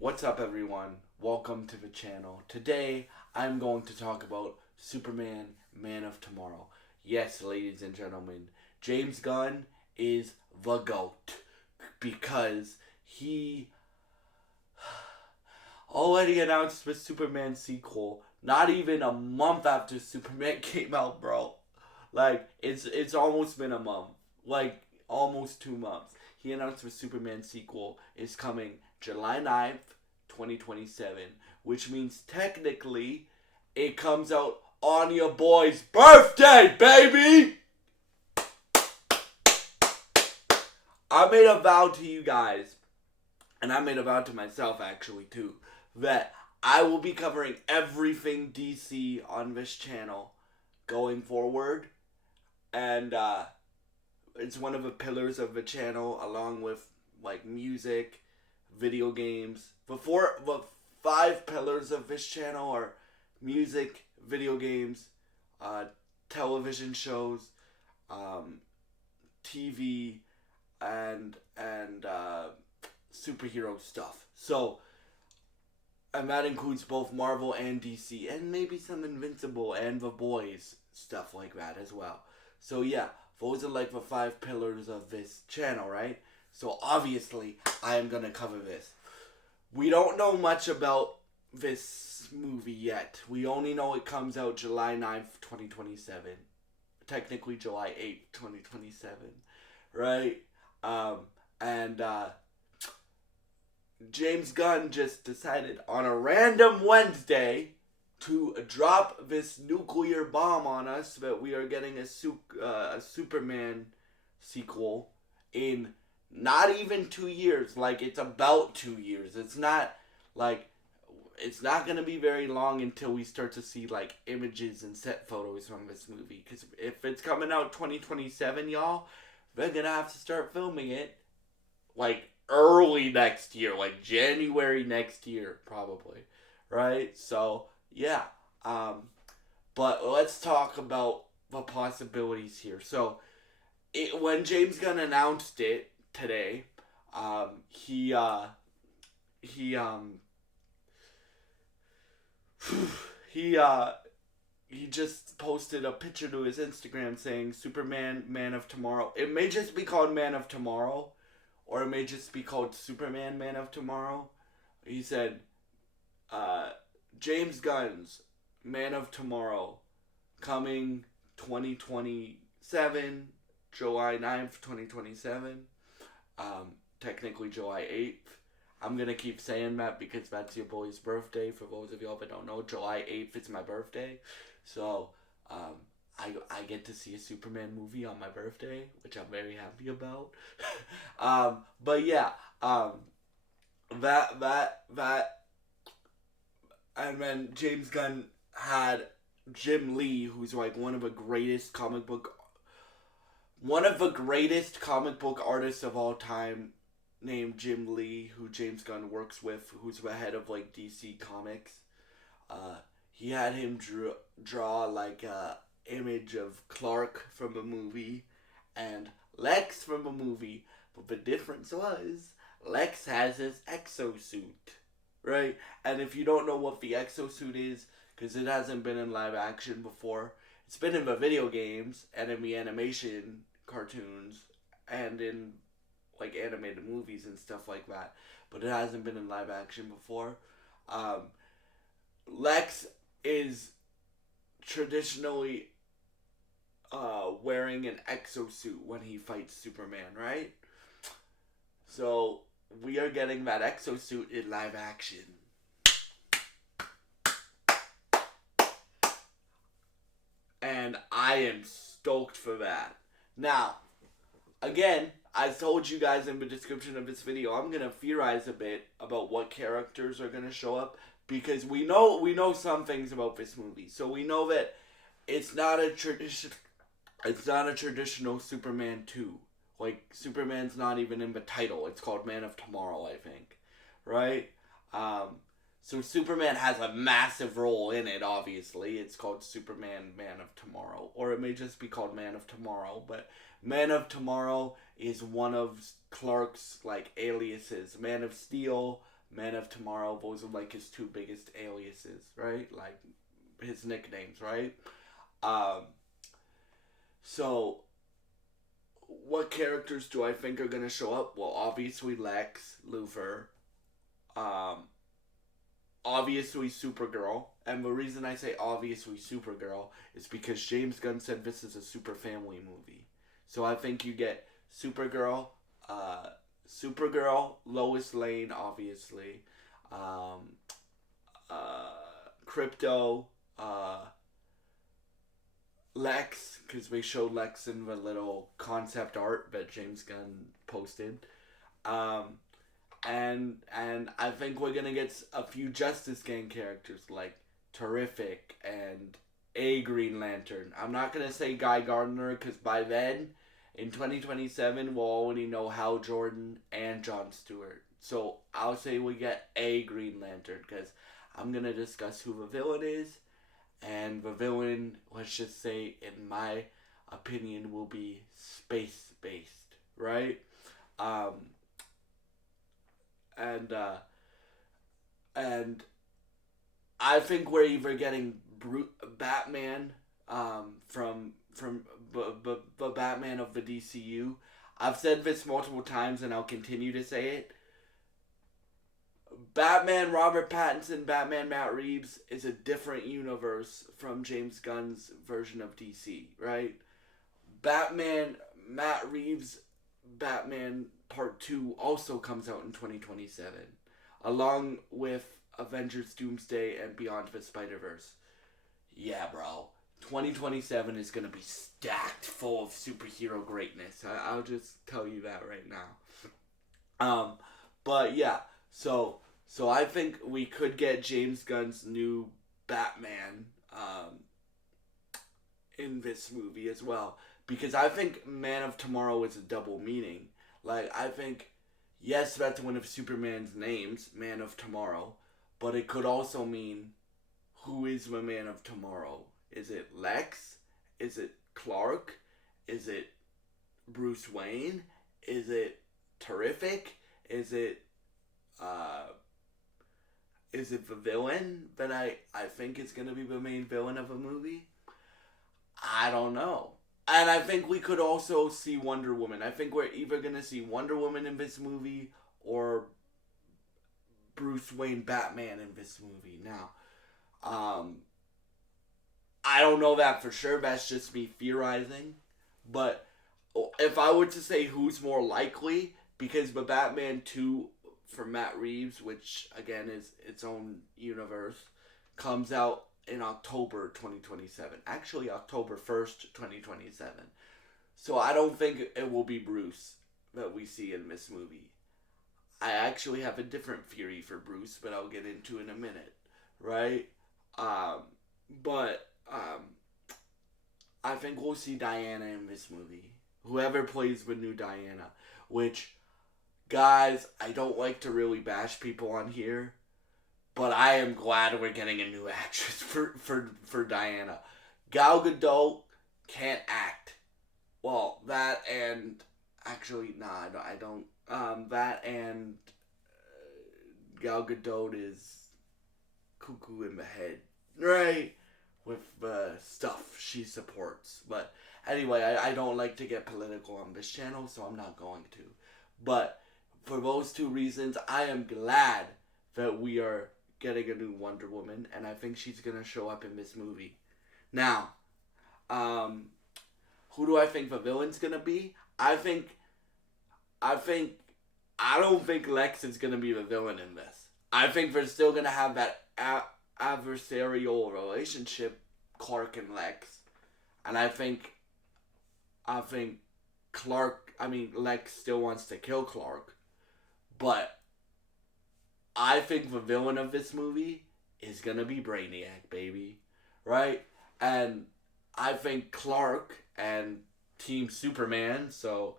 What's up, everyone? Welcome to the channel. Today, I'm going to talk about Superman, Man of Tomorrow. Yes, ladies and gentlemen, James Gunn is the GOAT because he already announced the Superman sequel not even a month after Superman came out, bro. Like, it's almost been a month. Like, almost 2 months. He announced the Superman sequel is coming July 9th, 2027, which means technically it comes out on your boy's birthday, baby! I made a vow to you guys, and I made a vow to myself actually too, that I will be covering everything DC on this channel going forward, and it's one of the pillars of the channel, along with like music, video games. The five pillars of this channel are music, video games, television shows, TV, and superhero stuff. So, and that includes both Marvel and DC, and maybe some Invincible and The Boys stuff like that as well. So yeah, those are like the five pillars of this channel, right? So obviously, I am gonna cover this. We don't know much about this movie yet. We only know it comes out July 9th, 2027. Technically July 8th, 2027. Right? And James Gunn just decided on a random Wednesday to drop this nuclear bomb on us that we are getting a Superman sequel in not even 2 years. Like, it's about 2 years. It's not going to be very long until we start to see like images and set photos from this movie, because if it's coming out 2027, y'all, they're going to have to start filming it like early next year, like January next year probably, right? So yeah, but let's talk about the possibilities here. So when James Gunn announced it today, he he just posted a picture to his Instagram saying Superman, Man of Tomorrow. It may just be called Man of Tomorrow, or it may just be called Superman, Man of Tomorrow. He said, James Gunn's Man of Tomorrow, coming 2027, July 9th, 2027. Technically July 8th. I'm going to keep saying that because that's your boy's birthday. For those of y'all that don't know, July 8th is my birthday. So, I get to see a Superman movie on my birthday, which I'm very happy about. But yeah, that, and then James Gunn had Jim Lee, who's like one of the greatest comic book artists of all time, named Jim Lee, who James Gunn works with, who's the head of like DC Comics. He had him draw like a image of Clark from a movie and Lex from a movie, but the difference was Lex has his exosuit, right? And if you don't know what the exosuit is, because it hasn't been in live action before, it's been in the video games and in the animation cartoons and in like animated movies and stuff like that, but it hasn't been in live action before. Lex is traditionally wearing an exosuit when he fights Superman, right? So we are getting that exosuit in live action. And I am stoked for that. Now, again, I told you guys in the description of this video, I'm going to theorize a bit about what characters are going to show up, because we know some things about this movie. So we know that it's not a traditional Superman 2. Like, Superman's not even in the title. It's called Man of Tomorrow, I think. Right? So Superman has a massive role in it, obviously. It's called Superman, Man of Tomorrow. Or it may just be called Man of Tomorrow. But Man of Tomorrow is one of Clark's, like, aliases. Man of Steel, Man of Tomorrow. Those are like his two biggest aliases, right? Like his nicknames, right? Um, so what characters do I think are gonna show up? Well, obviously Lex Luthor. Um, obviously Supergirl. And the reason I say obviously Supergirl is because James Gunn said this is a super family movie. So I think you get Supergirl, uh, Lois Lane, obviously, um, uh, Crypto, uh, Lex, because they showed Lex in the little concept art that James Gunn posted. Um, and I think we're gonna get a few Justice Gang characters like Terrific and a Green Lantern. I'm not gonna say Guy Gardner because by then, in 2027, we'll already know Hal Jordan and John Stewart. So I'll say we get a Green Lantern because I'm gonna discuss who the villain is, and the villain, let's just say, in my opinion, will be space based, right? Um, and and I think we're either getting Batman from the Batman of the DCU. I've said this multiple times, and I'll continue to say it. Batman Robert Pattinson, Batman Matt Reeves is a different universe from James Gunn's version of DC, right? Batman Matt Reeves, Batman Part 2 also comes out in 2027, along with Avengers Doomsday and Beyond the Spider-Verse. Yeah, bro. 2027 is going to be stacked full of superhero greatness. I'll just tell you that right now. But yeah, so I think we could get James Gunn's new Batman in this movie as well. Because I think Man of Tomorrow is a double meaning. Like, I think, yes, that's one of Superman's names, Man of Tomorrow, but it could also mean, who is the Man of Tomorrow? Is it Lex? Is it Clark? Is it Bruce Wayne? Is it Terrific? Is it the villain that I think is going to be the main villain of a movie? I don't know. And I think we could also see Wonder Woman. I think we're either going to see Wonder Woman in this movie or Bruce Wayne Batman in this movie. Now, I don't know that for sure. That's just me theorizing. But if I were to say who's more likely, because the Batman 2 for Matt Reeves, which again is its own universe, comes out in October 2027. Actually, October 1st, 2027. So I don't think it will be Bruce that we see in this movie. I actually have a different theory for Bruce, but I'll get into in a minute, right? But I think we'll see Diana in this movie. Whoever plays the new Diana, which, guys, I don't like to really bash people on here, but I am glad we're getting a new actress for Diana. Gal Gadot can't act. Well, that and actually, nah, I don't. That and Gal Gadot is cuckoo in the head, right? With the stuff she supports. But anyway, I don't like to get political on this channel, so I'm not going to. But for those two reasons, I am glad that we are getting a new Wonder Woman, and I think she's gonna show up in this movie. Now, who do I think the villain's gonna be? I don't think Lex is gonna be the villain in this. I think they're still gonna have that adversarial relationship, Clark and Lex, and I think Lex still wants to kill Clark, but I think the villain of this movie is gonna be Brainiac, baby, right? And I think Clark and Team Superman, so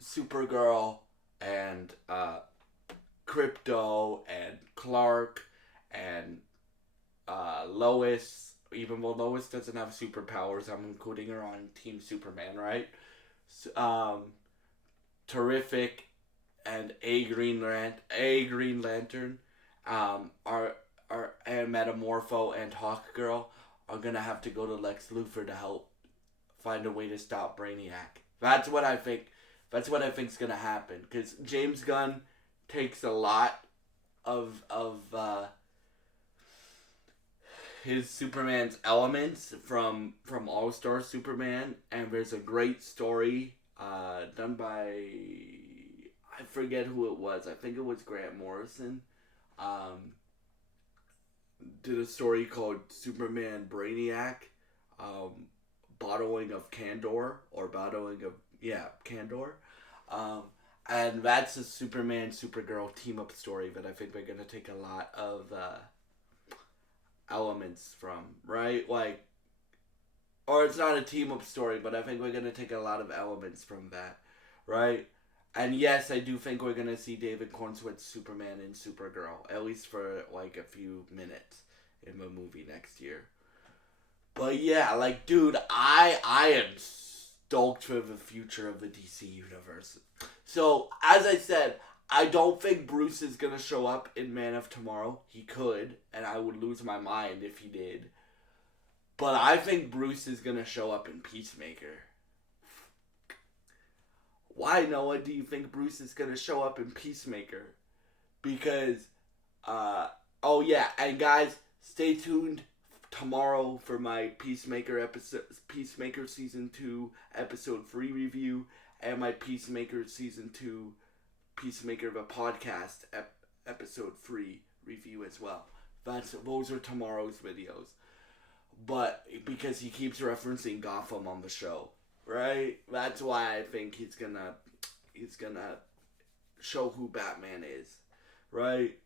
Supergirl and Crypto and Clark and Lois, even though Lois doesn't have superpowers, I'm including her on Team Superman, right? Terrific and a Green Lantern, are and Metamorpho and Hawkgirl are gonna have to go to Lex Luthor to help find a way to stop Brainiac. That's what I think. That's what I think's gonna happen. Because James Gunn takes a lot of his Superman's elements from All Star Superman, and there's a great story done by, I forget who it was. I think it was Grant Morrison. Did a story called Superman Brainiac, bottling of Candor, or bottling of, Candor. And that's a Superman Supergirl team up story that I think they're gonna take a lot of elements from, right? Like, or it's not a team up story, but I think we're gonna take a lot of elements from that, right? And yes, I do think we're gonna see David Cornsweet's Superman and Supergirl, at least for like a few minutes in the movie next year. But yeah, like, dude, I am stoked for the future of the DC universe. So, as I said, I don't think Bruce is gonna show up in Man of Tomorrow. He could, and I would lose my mind if he did. But I think Bruce is gonna show up in Peacemaker. Why, Noah, do you think Bruce is gonna show up in Peacemaker? Because, oh yeah, and guys, stay tuned tomorrow for my Peacemaker Season 2 Episode 3 review, and my Peacemaker Season 2 Peacemaker the Podcast Episode 3 review as well. Those are tomorrow's videos. But because he keeps referencing Gotham on the show, right? That's why I think he's gonna show who Batman is, right?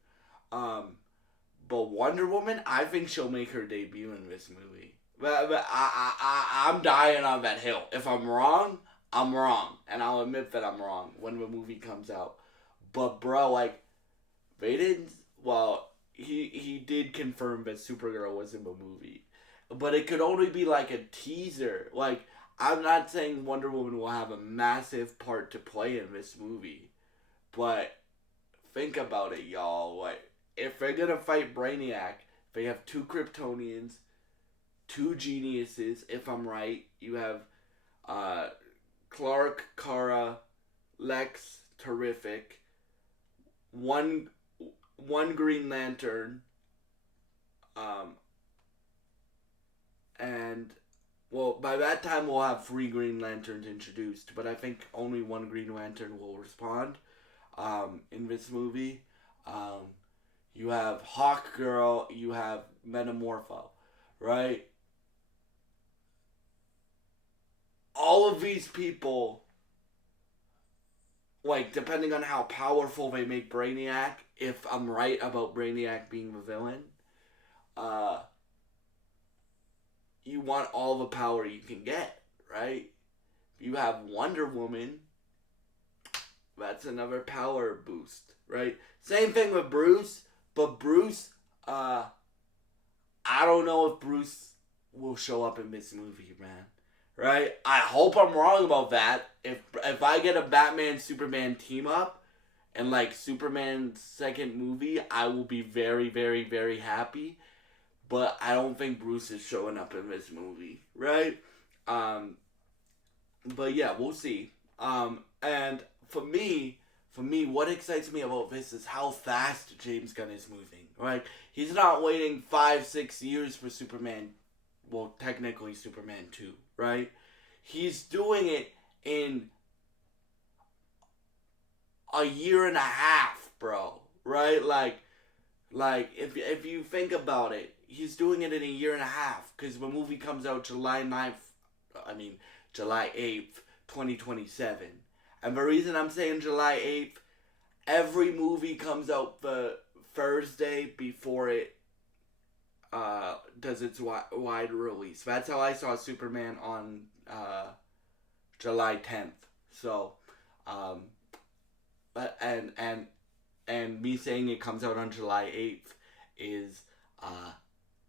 But Wonder Woman, I think she'll make her debut in this movie. But I'm dying on that hill. If I'm wrong, I'm wrong. And I'll admit that I'm wrong when the movie comes out. But, bro, like, they didn't... Well, he did confirm that Supergirl was in the movie. But it could only be, like, a teaser. Like, I'm not saying Wonder Woman will have a massive part to play in this movie. But think about it, y'all. Like, if they're gonna fight Brainiac, they have 2 Kryptonians, 2 geniuses, if I'm right. You have Clark, Kara, Lex, Terrific, one Green Lantern, and, well, by that time we'll have 3 Green Lanterns introduced, but I think only 1 Green Lantern will respond in this movie. You have Hawkgirl, you have Metamorpho, right? All of these people, like, depending on how powerful they make Brainiac, if I'm right about Brainiac being the villain, you want all the power you can get, right? You have Wonder Woman, that's another power boost, right? Same thing with Bruce. But Bruce, I don't know if Bruce will show up in this movie, man. Right? I hope I'm wrong about that. If I get a Batman-Superman team-up and, like, Superman's second movie, I will be very, very, very happy. But I don't think Bruce is showing up in this movie. Right? But, yeah, we'll see. And for me, what excites me about this is how fast James Gunn is moving, right? He's not waiting 5-6 years for Superman, well, technically Superman 2, right? He's doing it in a year and a half, bro, right? Like if you think about it, he's doing it in a year and a half, because the movie comes out July 8th, 2027. And the reason I'm saying July 8th, every movie comes out the Thursday before it does its wide release. That's how I saw Superman on July 10th. So, and me saying it comes out on July 8th is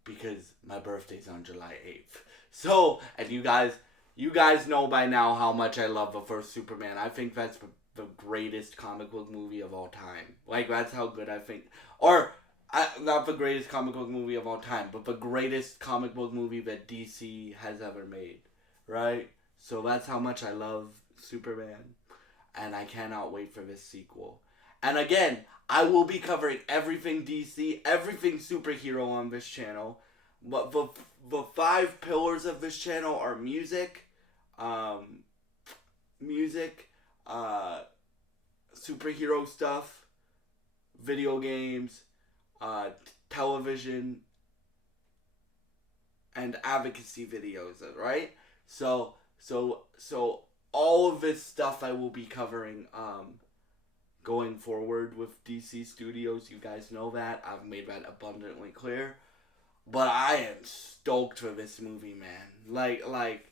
because my birthday's on July 8th. So, and you guys know by now how much I love the first Superman. I think that's the greatest comic book movie of all time. Like, that's how good I think. Or, not the greatest comic book movie of all time, but the greatest comic book movie that DC has ever made. Right? So that's how much I love Superman. And I cannot wait for this sequel. And again, I will be covering everything DC, everything superhero on this channel. But the five pillars of this channel are music, um, music, superhero stuff, video games, television, and advocacy videos, right? So all of this stuff I will be covering going forward with DC Studios. You guys know that. I've made that abundantly clear. But I am stoked for this movie, man. Like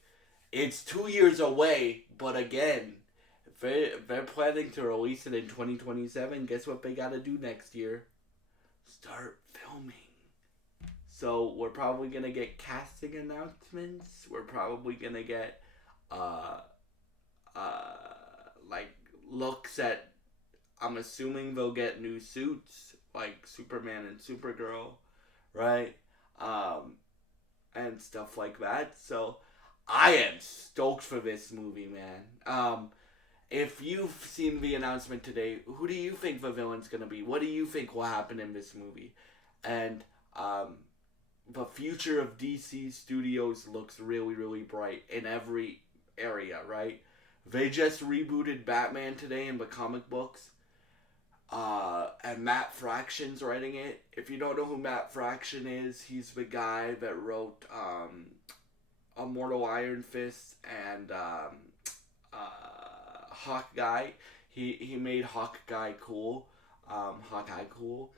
it's 2 years away, but again, if they're planning to release it in 2027, guess what they gotta do next year? Start filming. So we're probably gonna get casting announcements. We're probably gonna get like looks at. I'm assuming they'll get new suits like Superman and Supergirl, right? And stuff like that. So I am stoked for this movie, man. If you've seen the announcement today, who do you think the villain's gonna be? What do you think will happen in this movie? And the future of DC Studios looks really, really bright in every area, right? They just rebooted Batman today in the comic books. And Matt Fraction's writing it. If you don't know who Matt Fraction is, he's the guy that wrote Immortal Iron Fist and Hawkeye. He made Hawkeye cool. Hawkeye cool.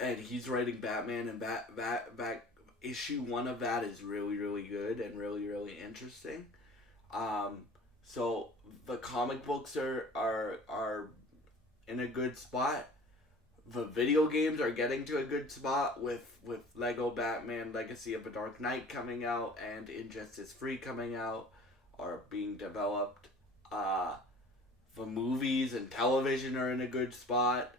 And he's writing Batman, and that issue 1 of that is really, really good and really, really interesting. So the comic books are in a good spot. The video games are getting to a good spot with Lego Batman Legacy of the Dark Knight coming out and Injustice 3 coming out, are being developed. The movies and television are in a good spot.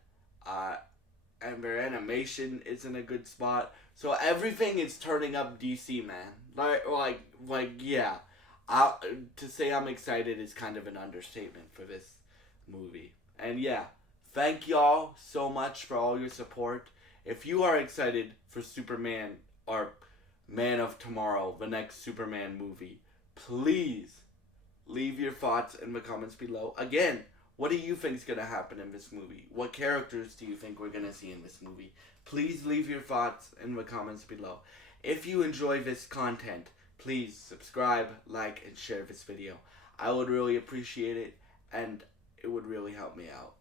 And their animation is in a good spot. So everything is turning up DC, man. Like yeah. To say I'm excited is kind of an understatement for this movie. And yeah, thank y'all so much for all your support. If you are excited for Superman or Man of Tomorrow, the next Superman movie, please leave your thoughts in the comments below. Again, what do you think is going to happen in this movie? What characters do you think we're going to see in this movie? Please leave your thoughts in the comments below. If you enjoy this content, please subscribe, like, and share this video. I would really appreciate it, and it would really help me out.